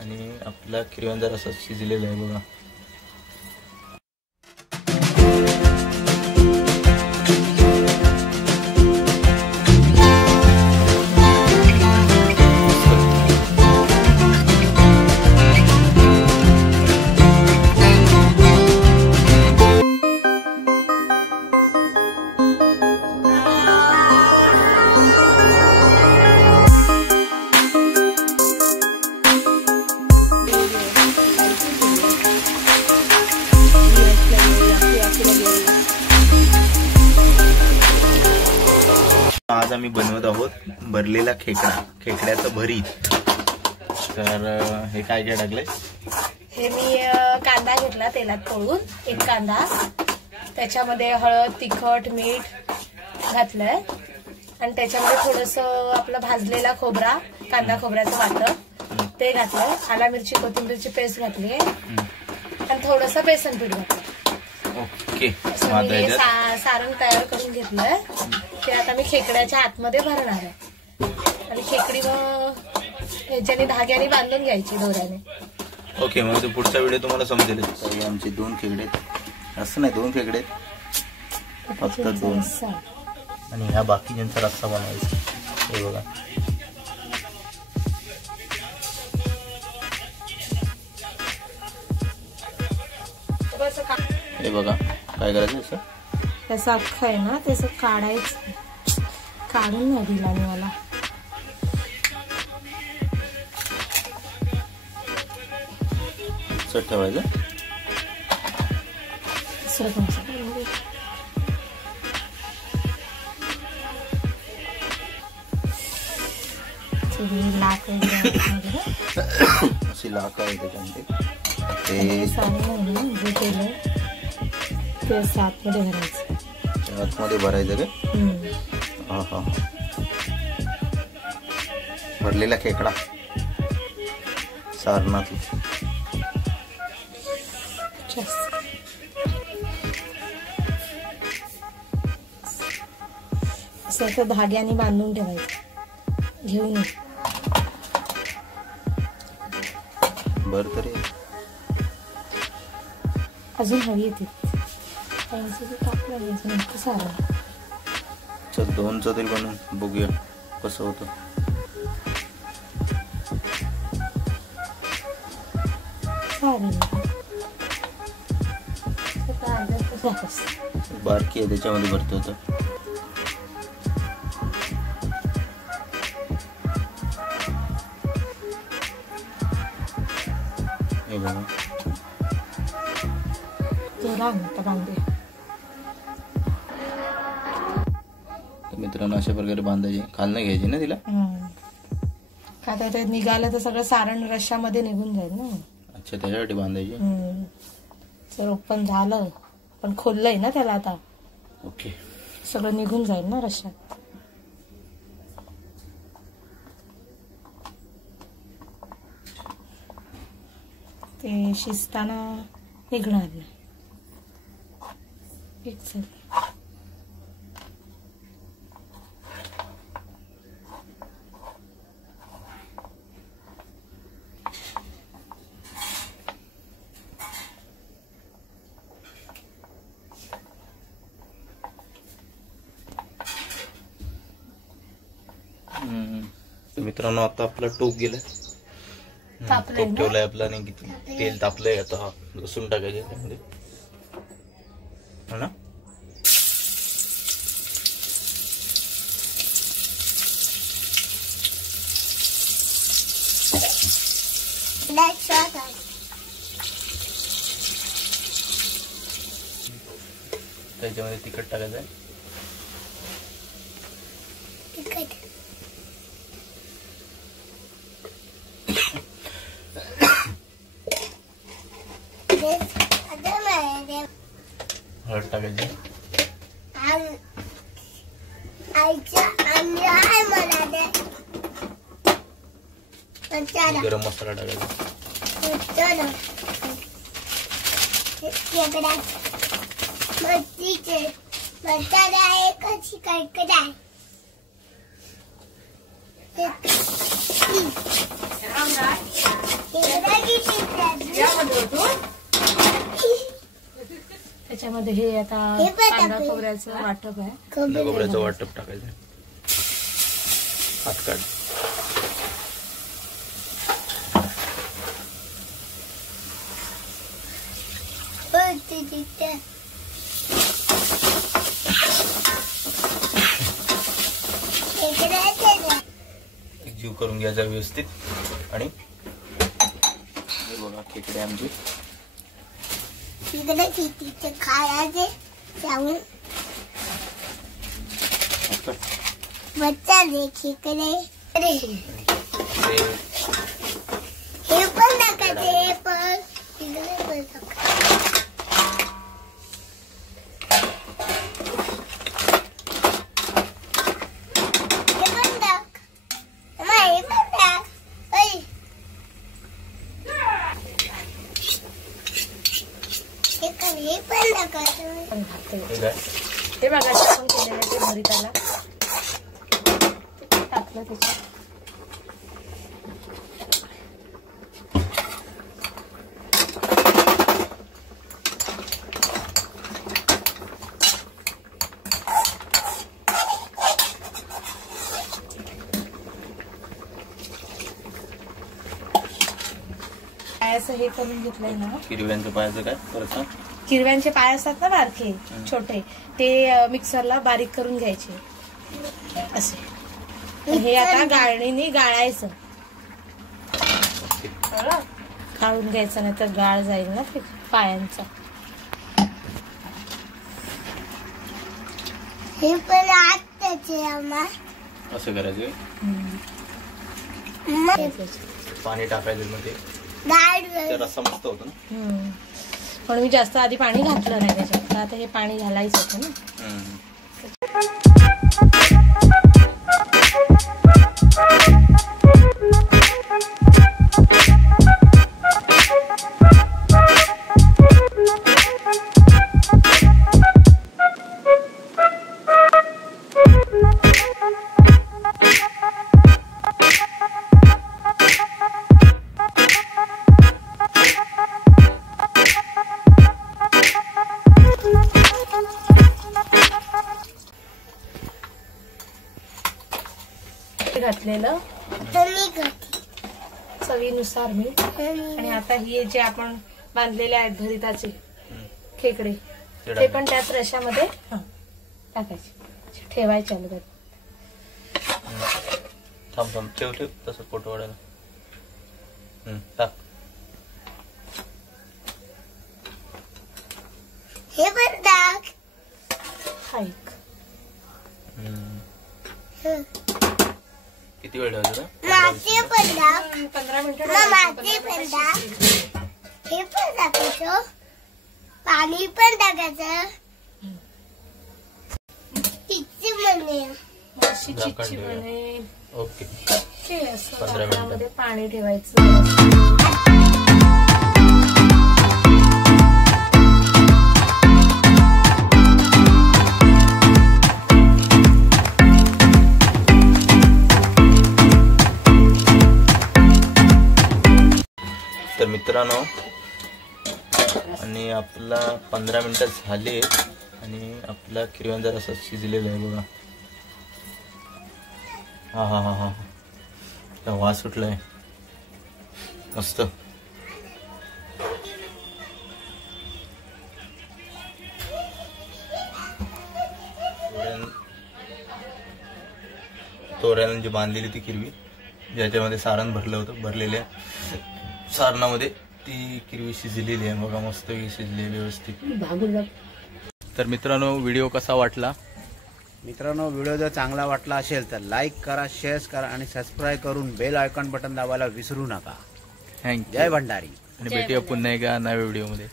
आणि आपला किरवंदर असा शिजलेला आहे बघा. आज आम्ही बनवत आहोत भरलेला खेकड्याचं भरीत. तर हे काय काय टाकलंय? हे मी कांदा घेतला तेलात तळून, एक कांदा, त्याच्यामध्ये हळद, तिखट, मीठ घातलंय आणि त्याच्यामध्ये थोडंसं आपलं भाजलेला खोबरा, कांदा खोबऱ्याचं वाटण ते घातलंय, आला मिरची कोथिंबीरची पेस्ट घातली आणि थोडंसं बेसन पीठ घातलं. ओके, सारण तयार करून घेतलंय. ते आता मी खेकड्याच्या आतमध्ये भरणार आहे आणि खेकडी मग ह्याच्याने धाग्याने बांधून घ्यायची दोऱ्याने. ओके, मग तो पुढचा व्हिडिओ तुम्हाला समजेल. आमचे 2 खेकडे, असं नाही 2 खेकडे, फक्त 2. आणि ह्या बाकीच्यांचा रस्सा बनवायचा. हे बघा, हे बघा काय करायचं. असं त्याचं अख्खं आहे ना, त्याचं काढायचं. काढून नाही दिला मी मला. ठेवायचं अशी लाक आहे त्याच्यामध्ये. जे केलं ते आतमध्ये भरायचं. आतमध्ये भरायचं का? हा हा. भरलेला खेकडा सारनात. असं धाग्याने बांधून ठेवायचं. घेऊन बर तरी अजून हवी येते. सारं चल 2चं तरी बनवून बघूया कसं होतं. बारकी आहे त्याच्यामध्ये भरतो होतं. हे बघा मित्रांनो, अशा प्रकारे बांधायची. खालनं घ्यायची ना तिला. आता ते निघालं तर सगळं सारण रश्श्यामध्ये निघून जाईल ना. अच्छा, त्याच्यासाठी बांधायची. जर ओपन झालं पण खोललंय ना त्याला आता. ओके, सगळं निघून जाईल ना रश्श्यात. ते शिजताना निघणार नाही. एक सेकंड. मित्रांनो, आता आपला टोप गेलाय. टोप ठेवलाय आपला आणि तेल तापलंय. आता लसूण टाकायचे त्यामध्ये, हो ना. त्याच्यामध्ये तिखट टाकायचं आहे. हळद टाकायची. गरम मसाला टाकायचा. त्याच्यामध्ये हे आता कांदा खोबऱ्याचं वाटप आहे. कांदा खोबऱ्याचं वाटप टाकायचं. हात काढ. जीव करून घ्यायचा व्यवस्थित. आणि हे बघा खेकडे आमचे खायचे बच्चा दे खेकडे. हे पण टाकायचे. पण हे बघा आपण केलेलं ते भरिताला टाकलं त्याच्यात. पायाचं हे करून घेतलंय ना. किरव्यांचं पायाचं काय परत? किरव्यांचे पाय असतात ना बारके छोटे, ते मिक्सरला बारीक करून घ्यायचे असे. हे आता गाळणीने गाळायचं. गाळून घ्यायचं नाही तर गाळ जाईल ना ते पायांचा. हे पण आत्ताचे असं करायचं. पाणी टाकायचं मध्ये रस्सा मस्त होतो ना. पण मी जास्त आधी पाणी घातलं नाही त्याच्यात. आता हे पाणी घालायचं होतं ना. घातलेलं चवीनुसार मीठ. आणि आता हे जे आपण बांधलेले आहेत भरिताचे खेकडे ते पण त्याच रश्यामध्ये टाकायचे. ठेवायचे अलगद. थांब थांब ठेव ठेव तसं फोटो वाढायला. टाक. हे पण टाक. किती वेळ ठेवायचं? माझे पण टाक. 15 मिनिटं. माझे पण टाक. हे पण टाकायचं. पाणी पण टाकायचं. चिच्ची बनेल. अशी चिच्ची बनेल. ओके. असं 15 मिनिटामध्ये पाणी ठेवायचं. तर मित्रांनो, आणि आपला 15 मिनिटं झाले आणि आपला किरव्यांचा रस्सा शिजलेला आहे बघा. हा हा हा हा हा वास सुटलाय मस्त. तोऱ्यानं जी बांधलेली ती किरवी, ज्याच्यामध्ये सारण भरलं होतं, भरलेल्या सारणामध्ये ती किरवी शिजलेली आहे बघा. मस्त शिजली व्यवस्थित. तर मित्रांनो, व्हिडिओ कसा वाटला? मित्रांनो, व्हिडिओ जर चांगला वाटला असेल तर लाईक करा, शेअर करा आणि सबस्क्राईब करून बेल आयकॉन बटन दाबायला विसरू नका. थँक्यू. जय भंडारी. आणि भेटूया पुन्हा एका नव्या व्हिडिओमध्ये.